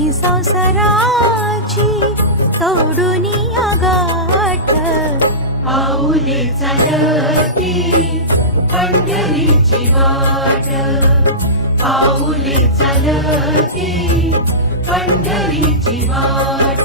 दुःखी संसाराची सोडून गाठ पाऊले चालती पंढरीची वाट पाऊले चालती पंढरीची वाट